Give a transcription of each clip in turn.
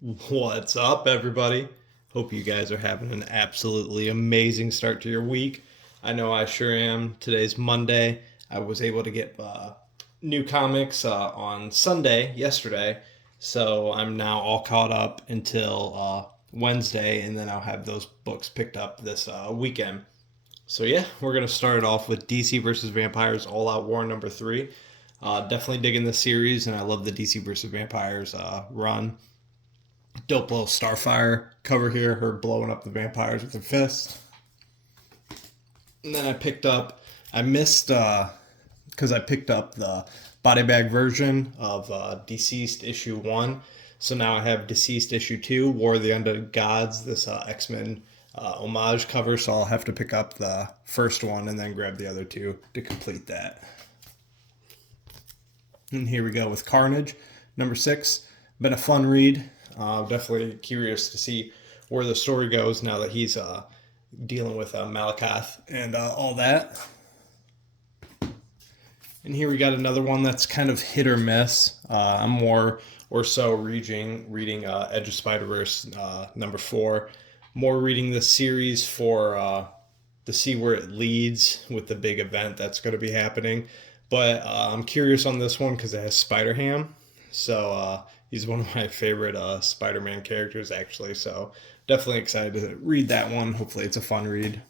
What's up, everybody? Hope you guys are having an absolutely amazing start to your week. I know I sure am. Today's Monday. I was able to get new comics on Sunday, yesterday, so I'm now all caught up until Wednesday, and then I'll have those books picked up this weekend. So, yeah, we're going to start it off with DC versus Vampires All Out War number 3. Definitely digging the series, and I love the DC versus Vampires run. Dope little Starfire cover here, her blowing up the vampires with her fist. And then I missed, because I picked up the body bag version of Deceased issue 1. So now I have Deceased issue 2, War of the Undead Gods, this X-Men homage cover. So I'll have to pick up the first one and then grab the other two to complete that. And here we go with Carnage, number 6. Been a fun read. Definitely curious to see where the story goes now that he's dealing with Malakath and all that. And here we got another one that's kind of hit or miss. I'm more or so reading Edge of Spider-Verse number 4. More reading the series for to see where it leads with the big event that's going to be happening. But I'm curious on this one because it has Spider-Ham. So he's one of my favorite Spider-Man characters, actually. So definitely excited to read that one. Hopefully it's a fun read.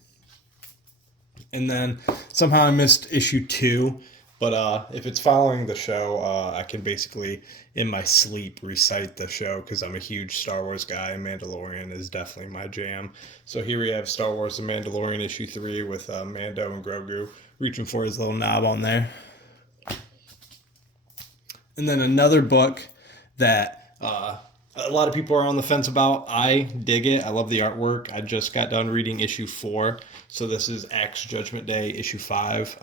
And then somehow I missed issue 2. But if it's following the show, I can basically, in my sleep, recite the show because I'm a huge Star Wars guy. Mandalorian is definitely my jam. So here we have Star Wars The Mandalorian issue 3 with Mando and Grogu reaching for his little knob on there. And then another book that a lot of people are on the fence about. I dig it. I love the artwork. I just got done reading issue 4, so this is Axe Judgment Day issue 5.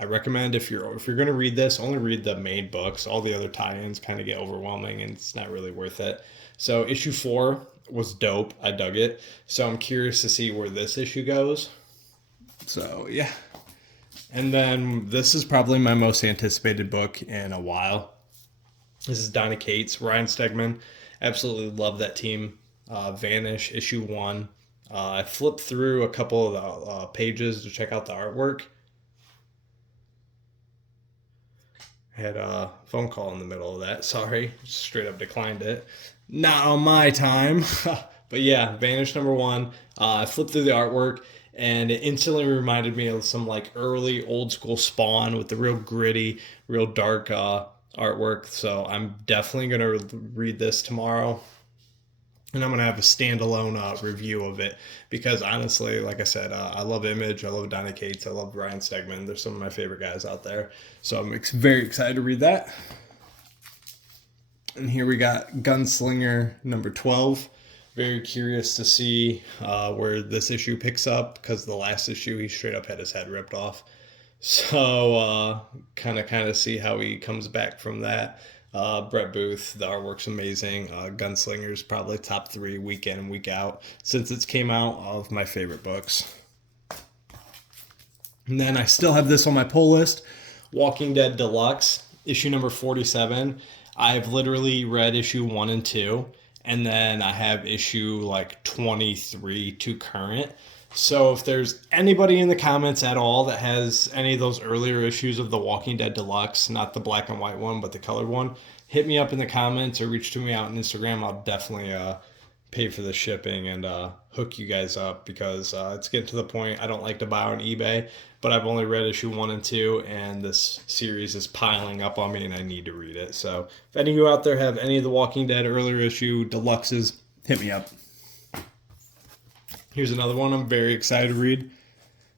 I recommend if you're going to read this, only read the main books. All the other tie-ins kind of get overwhelming, and it's not really worth it. So issue 4 was dope. I dug it. So I'm curious to see where this issue goes. So yeah. And then this is probably my most anticipated book in a while. This is Donny Cates, Ryan Stegman. Absolutely love that team. Vanish, issue 1. I flipped through a couple of the pages to check out the artwork. I had a phone call in the middle of that. Sorry, straight up declined it. Not on my time. But yeah, Vanish number 1. I flipped through the artwork and it instantly reminded me of some like early old school Spawn with the real gritty, real dark artwork. So I'm definitely going to read this tomorrow. And I'm going to have a standalone review of it because honestly, like I said, I love Image. I love Donny Cates. I love Ryan Stegman. They're some of my favorite guys out there. So I'm very excited to read that. And here we got Gunslinger number 12. Very curious to see where this issue picks up because the last issue he straight up had his head ripped off. So kind of see how he comes back from that. Brett Booth, the artwork's amazing. Gunslinger's probably top 3 week in and week out since it's came out of my favorite books. And then I still have this on my pull list, Walking Dead Deluxe, issue number 47. I've literally read issue 1 and 2, and then I have issue like 23 to current. So if there's anybody in the comments at all that has any of those earlier issues of The Walking Dead Deluxe, not the black and white one, but the colored one, hit me up in the comments or reach to me out on Instagram. I'll definitely pay for the shipping and hook you guys up because it's getting to the point I don't like to buy on eBay, but I've only read issue 1 and 2, and this series is piling up on me and I need to read it. So if any of you out there have any of the Walking Dead earlier issue deluxes, hit me up. Here's another one I'm very excited to read.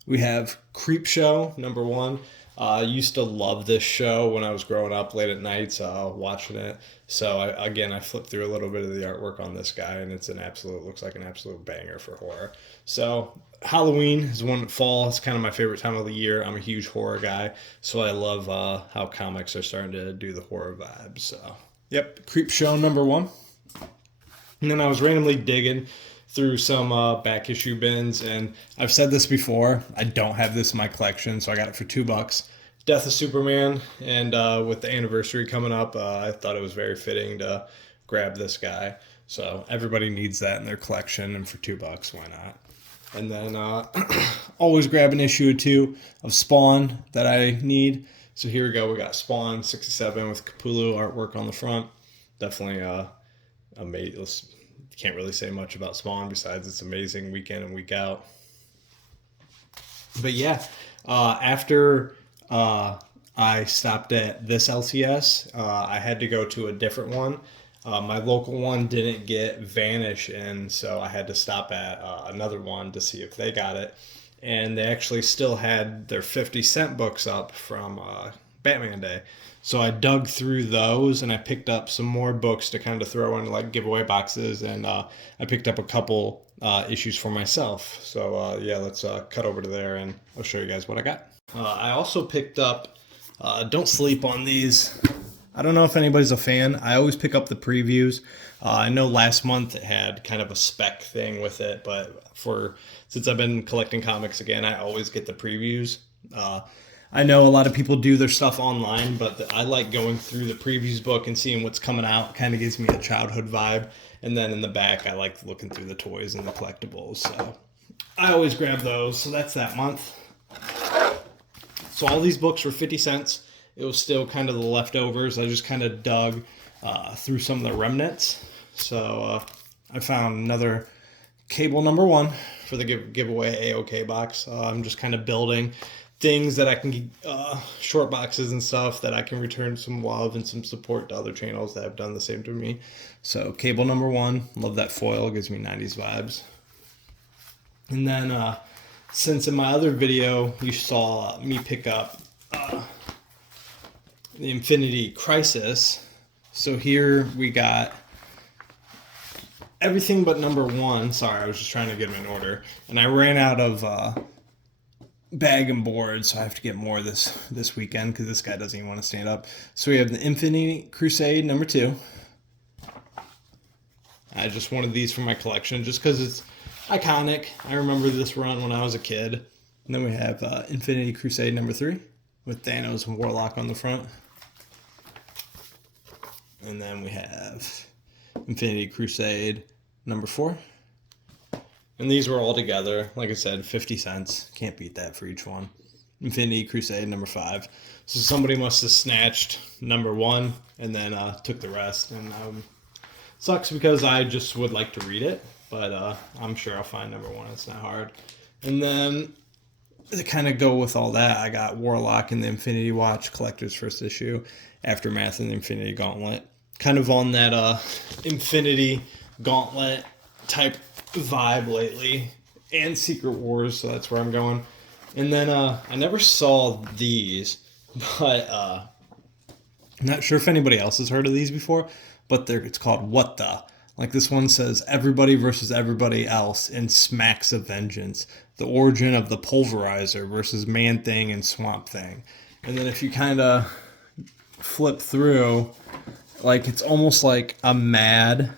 We have Creepshow, number 1. I used to love this show when I was growing up late at nights watching it. So I flipped through a little bit of the artwork on this guy, and looks like an absolute banger for horror. So Halloween is one fall. It's kind of my favorite time of the year. I'm a huge horror guy, so I love how comics are starting to do the horror vibes. So yep, Creepshow number 1. And then I was randomly digging through some back issue bins, and I've said this before, I don't have this in my collection, so I got it for $2. Death of Superman, and with the anniversary coming up, I thought it was very fitting to grab this guy. So everybody needs that in their collection, and for $2, why not? And then always grab an issue or two of Spawn that I need. So here we go. We got Spawn 67 with Capullo artwork on the front. Definitely amazing. Can't really say much about Spawn besides it's amazing week in and week out. But yeah, after I stopped at this LCS, I had to go to a different one. My local one didn't get Vanish in, so I had to stop at another one to see if they got it. And they actually still had their 50-cent books up from Batman Day. So I dug through those and I picked up some more books to kind of throw in like giveaway boxes, and I picked up a couple issues for myself. So yeah, let's cut over to there and I'll show you guys what I got. I also picked up, don't sleep on these. I don't know if anybody's a fan. I always pick up the previews. I know last month it had kind of a spec thing with it, but since I've been collecting comics again, I always get the previews. I know a lot of people do their stuff online, but I like going through the previews book and seeing what's coming out. Kind of gives me a childhood vibe. And then in the back, I like looking through the toys and the collectibles. So I always grab those. So that's that month. So all these books were 50 cents. It was still kind of the leftovers. I just kind of dug through some of the remnants. So I found another Cable #1 for the giveaway AOK box. I'm just kind of building things that I can, short boxes and stuff that I can return some love and some support to other channels that have done the same to me. So Cable #1, love that foil, gives me 90s vibes. And then since in my other video you saw me pick up the Infinity Crisis, so here we got everything but #1. Sorry, I was just trying to get them in order, and I ran out of bag and board, so I have to get more this weekend because this guy doesn't even want to stand up. So we have the Infinity Crusade #2. I just wanted these for my collection just because it's iconic. I remember this run when I was a kid. And then we have Infinity Crusade #3 with Thanos and Warlock on the front. And then we have Infinity Crusade #4. And these were all together, like I said, 50 cents. Can't beat that for each one. Infinity Crusade #5. So somebody must have snatched #1 and then took the rest. And sucks because I just would like to read it, but I'm sure I'll find #1. It's not hard. And then to kind of go with all that, I got Warlock and the Infinity Watch Collector's First Issue, Aftermath, and the Infinity Gauntlet. Kind of on that Infinity Gauntlet type vibe lately, and Secret Wars, so that's where I'm going. And then I never saw these, but I'm not sure if anybody else has heard of these before, but it's called What The. Like this one says, everybody versus everybody else in Smacks of Vengeance. The origin of the Pulverizer versus Man-Thing and Swamp-Thing. And then if you kind of flip through, like it's almost like a Mad,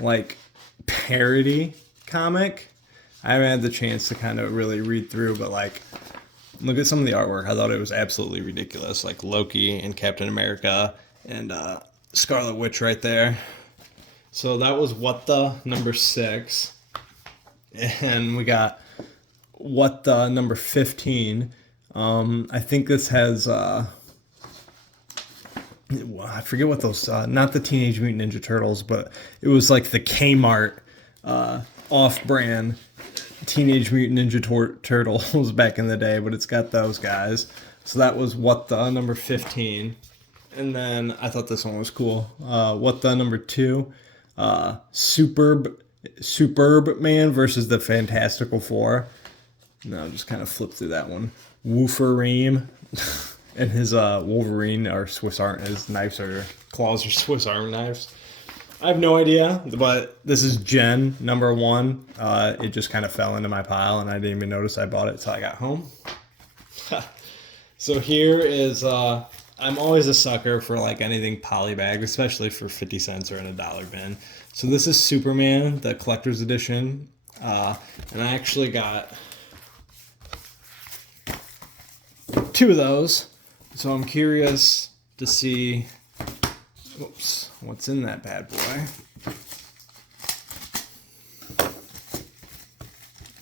like parody comic. I haven't had the chance to kind of really read through, but like look at some of the artwork. I thought it was absolutely ridiculous, like Loki and Captain America and Scarlet Witch right there. So that was What The #6, and we got What The #15. I think this has I forget what those, not the Teenage Mutant Ninja Turtles, but it was like the Kmart off-brand Teenage Mutant Ninja Turtles back in the day, but it's got those guys. So that was What The #15. And then I thought this one was cool. What The #2, Superb Man versus the Fantastical Four. No, just kind of flip through that one. Wolverine and his Wolverine are his knives or claws are Swiss Army knives. I have no idea, but this is Gen #1. It just kind of fell into my pile, and I didn't even notice I bought it until I got home. So here is, I'm always a sucker for like anything polybag, especially for 50 cents or in a dollar bin. So this is Superman, the collector's edition, and I actually got 2 of those. So I'm curious to see Oops, what's in that bad boy?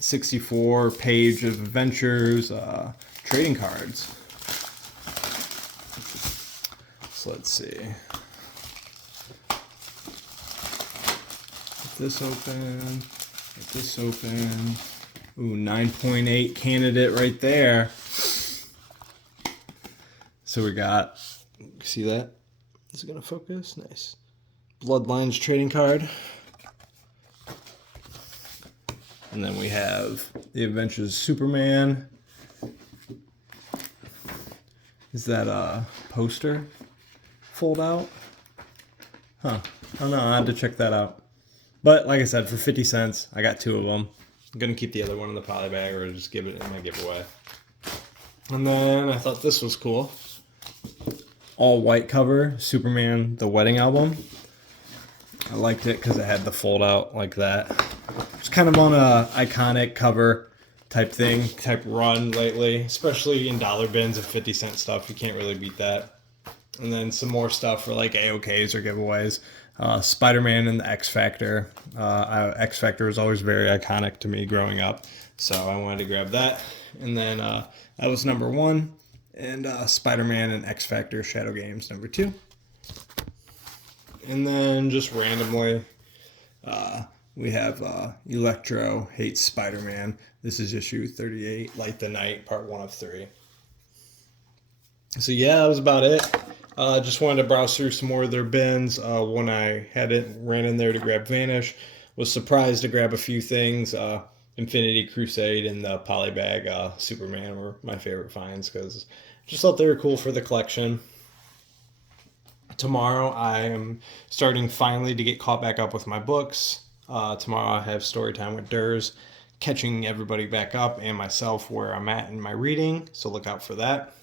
64-page of adventures, trading cards. So let's see. Get this open. Get this open. Ooh, 9.8 candidate right there. So we got, see that? Is it gonna focus? Nice. Bloodlines trading card. And then we have The Adventures of Superman. Is that a poster fold out? Huh. I don't know. I had to check that out. But like I said, for 50 cents, I got 2 of them. I'm going to keep the other one in the poly bag or just give it in my giveaway. And then I thought this was cool. All white cover, Superman, The Wedding Album. I liked it because it had the fold out like that. It's kind of on a iconic cover type thing, type run lately, especially in dollar bins of 50-cent stuff. You can't really beat that. And then some more stuff for like AOKs or giveaways. Spider-Man and the X Factor. X Factor was always very iconic to me growing up, so I wanted to grab that. And then that was number 1. And Spider-Man and X Factor Shadow Games number 2. And then just randomly, we have Electro Hates Spider-Man. This is issue 38, Light the Night, part 1 of 3. So yeah, that was about it. Just wanted to browse through some more of their bins. When I ran in there to grab Vanish, was surprised to grab a few things. Infinity Crusade and the Polybag Superman were my favorite finds because I just thought they were cool for the collection. Tomorrow I am starting finally to get caught back up with my books. Tomorrow I have story time with Durs, catching everybody back up and myself where I'm at in my reading, so look out for that.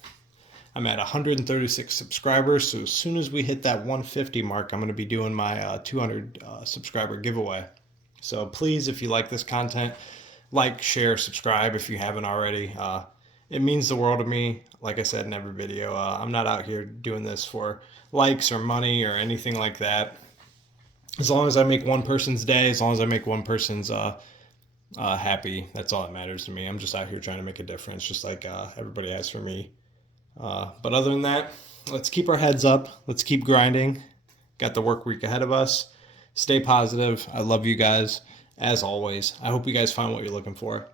I'm at 136 subscribers, so as soon as we hit that 150 mark, I'm going to be doing my 200 subscriber giveaway. So please, if you like this content, like, share, subscribe if you haven't already. It means the world to me. Like I said in every video, I'm not out here doing this for likes or money or anything like that. As long as I make one person's day, as long as I make one person's happy, that's all that matters to me. I'm just out here trying to make a difference, just like everybody has for me. But other than that, let's keep our heads up. Let's keep grinding. Got the work week ahead of us. Stay positive. I love you guys. As always, I hope you guys find what you're looking for.